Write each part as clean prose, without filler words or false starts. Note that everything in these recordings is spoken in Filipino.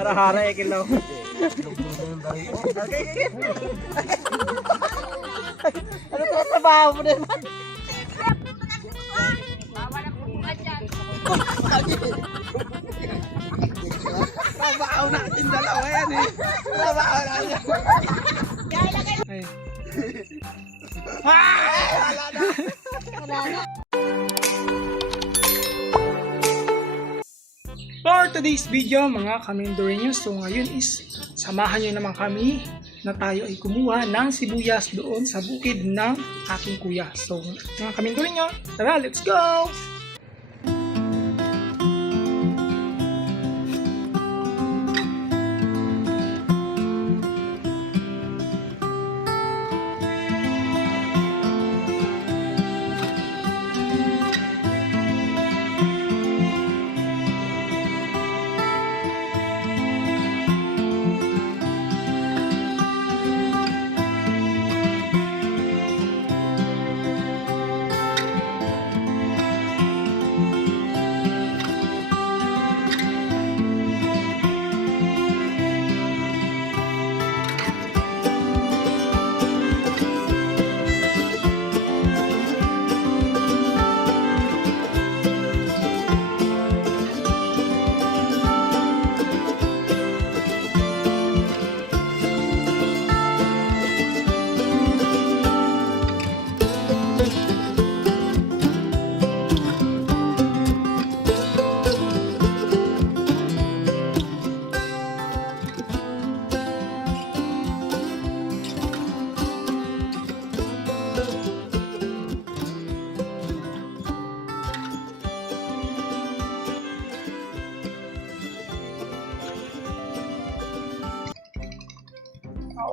Hara-hara ya kilaw. Ano pa trabaho mo naman? Trabaho natin dalawa yan eh. Trabaho natin. Ay. Wala na. For today's video mga Kamindoreños, so ngayon is samahan nyo naman kami na tayo ay kumuha ng sibuyas doon sa bukid ng aking kuya. So mga Kamindoreños, tara, let's go!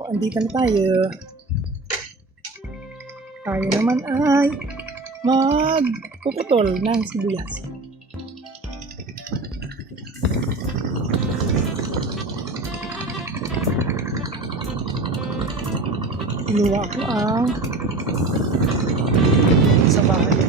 Andito na tayo. Tayo naman ay magpuputol ng sibuyas. Iluwa ko ang sa bahay.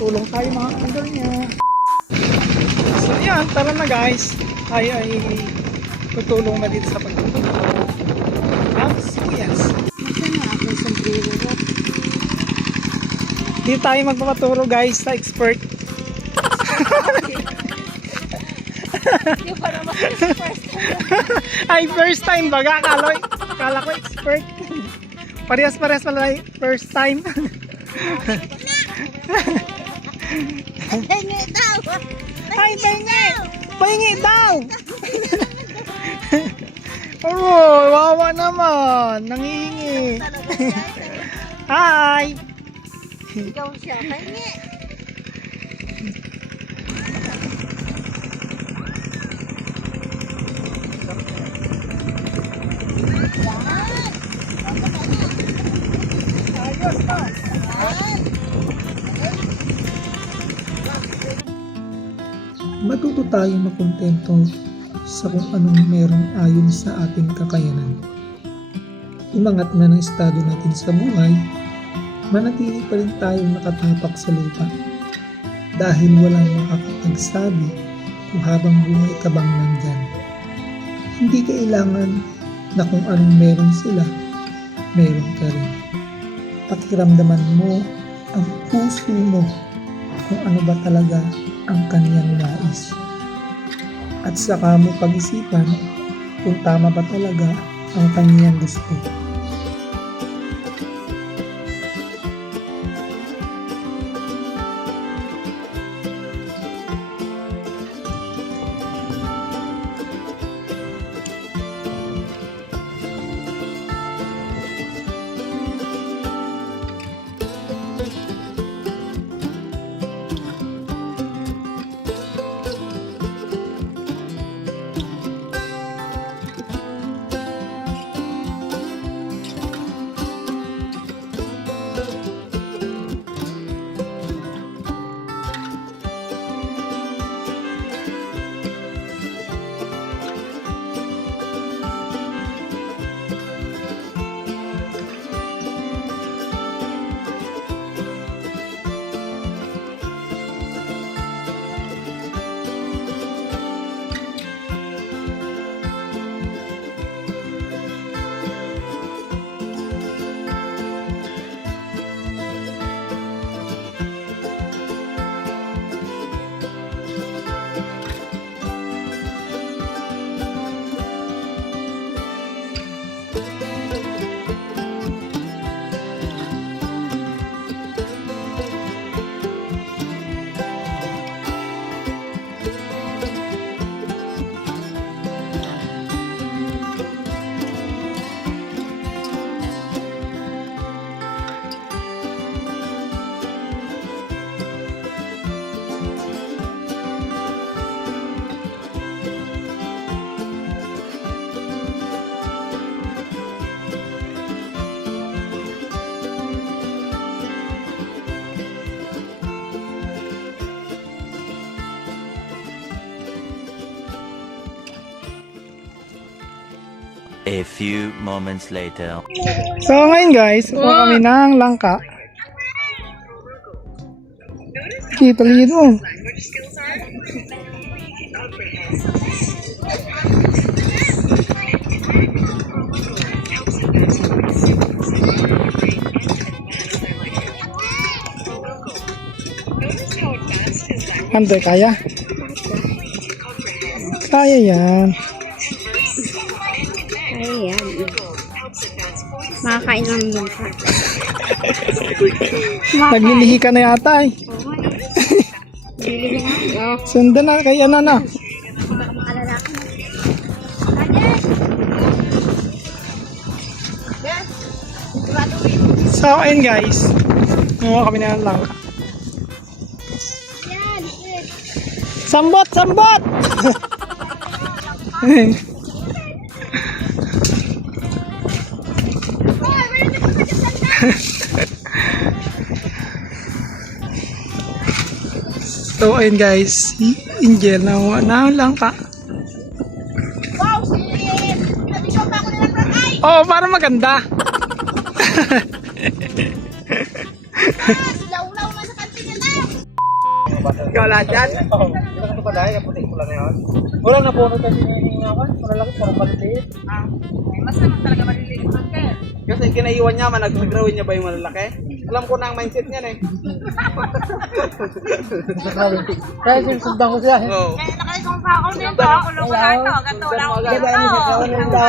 Tulong tayo mga kandol niya. So yan, tara na guys. Tayo ay tutulong na dito sa pagtutulong ng sibuyas. Nasaan na ako sa brilo? Dito tayo magpapaturo guys sa expert. Yung para first time. Ay, first time baga, kala ko expert. Parehas pala first time. Pahingi daw! Ay, pahingi daw! Oh, wawa naman. Nangihingi. Hi! Ikaw siya, pahingi! Ayos na. Matuto tayong makontento sa kung anong meron ayon sa ating kakayanan. Umangat man ang estado natin sa buhay, manatili pa rin tayong nakatapak sa lupa dahil walang makakapagsabi kung habang buhay ka bang nandyan. Hindi kailangan na kung anong meron sila, meron ka rin. Pakiramdaman mo ang puso mo kung ano ba talaga ang kanyang nais. At saka mo pag-isipan kung tama ba talaga ang kanyang gusto. A few moments later. So ngayon guys, kuha kami ng langka. Okay, paligid mo. Andoy, kaya? Kaya yan. Ayan. Makakain lang yun ka. Naglilihi ka na yata eh. Sundan na kay ano na. So ayun guys, ngawa kami na lang. Sambot! Sambot! So ayun guys, si Angel nakuha na langka. Wow, sweet! Nabisyo pa ako nila from ay! Oh, para maganda. Laulaw na sa kantina na! Ikaw lahat yan? Oo. Hindi na ito pala, yung puti ko lang ngayon. Wala na po kasi hinihingi ako. Malalaki, parang maliliit. Mas naman talaga maliliit ng pen. Kasi kinaiwan niya, nag-grawin niya ba yung malalaki? Alam ko na ang mindset niyan eh. Kaya sinusundan ko siya. Oo. Kaya nakalisong pa ako nito. Kulong ko na ito. Ganto lang ako Diba, nito.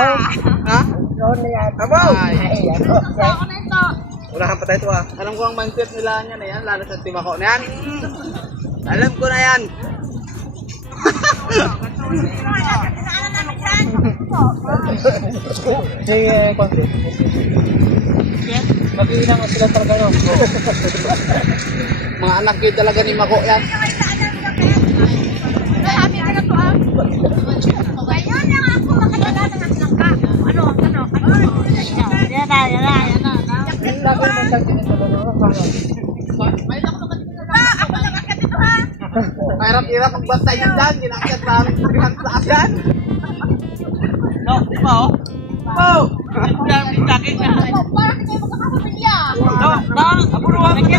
Ha? Noon na yan. Abaw! Ako nito. Wala kang patay ito ah. Alam ko ang mindset nila niyan na yan, lalo sa timako na yan. Alam ko na yan. Sige, konti. Mag-iinang mo sila talaga yun. Mga anak yun talaga ni Mako yan. Sabi ka na to ah. Ngayon lang ako makadala ng langka. Ano? Yan na. Lagi naman tayo tinitulong. Ako lang akit ito ha. Mahirap-hirap ang bantay yun dyan. Ginakit namin sa ginang taas yan. No, di ba oh? Oh! Parang hindi kayo magkakapamilya.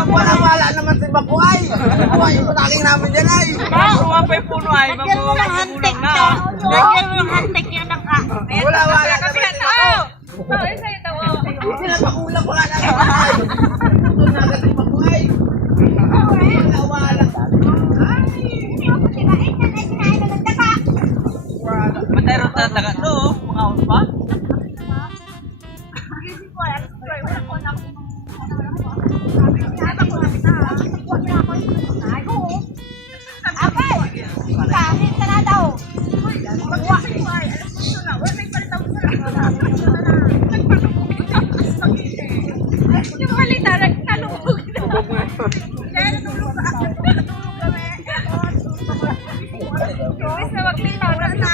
Wala naman si Mako ay. Buhay yung pataking namin yan ay. Lagyan mo ng hantik to. Lagyan mo ng hantik yung langka. Wala naman si Mako. Pinapakulang wala naman ay. Ito na agad si Mako ay. Wala. Hindi ako kinain yan ay kinain na ng daga. Matero sa taga to, mga uspa. Gising ko ay wala ko na ako. Sabi ko na huwag na ako yung ako. Abay! Kahit ka na daw. Magwak ko ay alas ko na. Wala may palitaw ko na. Yung malita, nagtalubog na. Kaya natulog ka. Natulog kami. Guys, na maglitaw na na.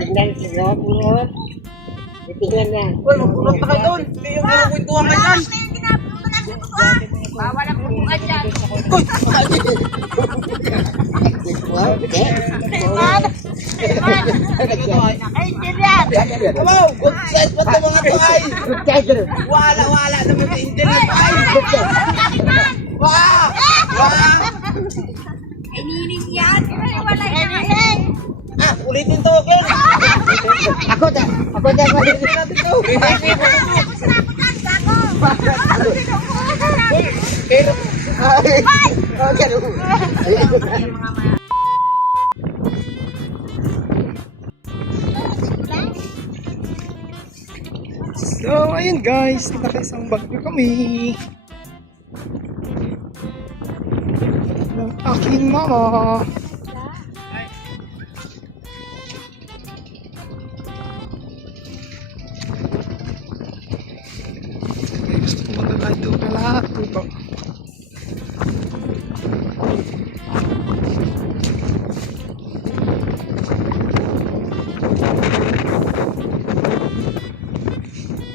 Tingnan siya po. Tingnan niya. Uy, magpulot na kayo doon. Hindi yung kinukwentuhan kayo dyan. Bawal ang pupuan dyan. Nakaintindihan. Abaw, good size pa ito mga to ay. Wala naman sa Indian na to ay. Wah! Ay, nining yan. Wala yan. Ah, ulitin to, Ken. Ako dyan maliit. Natin to. Ako sinapot yan, gago. Pero, So ayun guys, naka-isang bagyo kami. Ng aking mama. Gusto ko magkakain doon na lahat dito.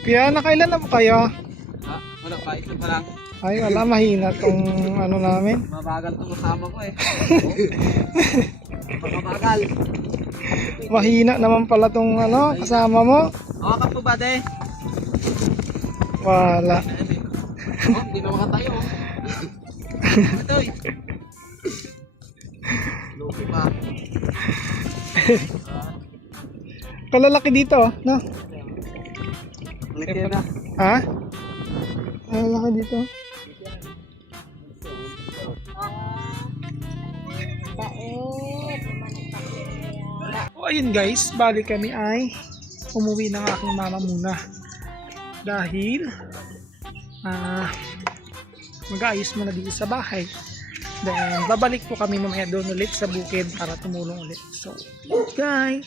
Kaya nakailan na po kayo? Ah, wala pa, isa pa lang. Ay wala, mahina tong ano namin. Mabagal itong kasama ko eh. Mahal. Mahina naman pala tong ano, kasama mo. Okay ka po ba, de? Wala. Oh, hindi na makatayo. Ito eh. Luki pa. Kalalaki dito, no? Ulit yun na. Ha? Kalalaki dito. O ayun guys, bali kami ay umuwi ng aking mama muna. Dahil mag-aayos muna dito sa bahay. Then babalik po kami mamaya doon ulit sa bukid para tumulong ulit. So, guys,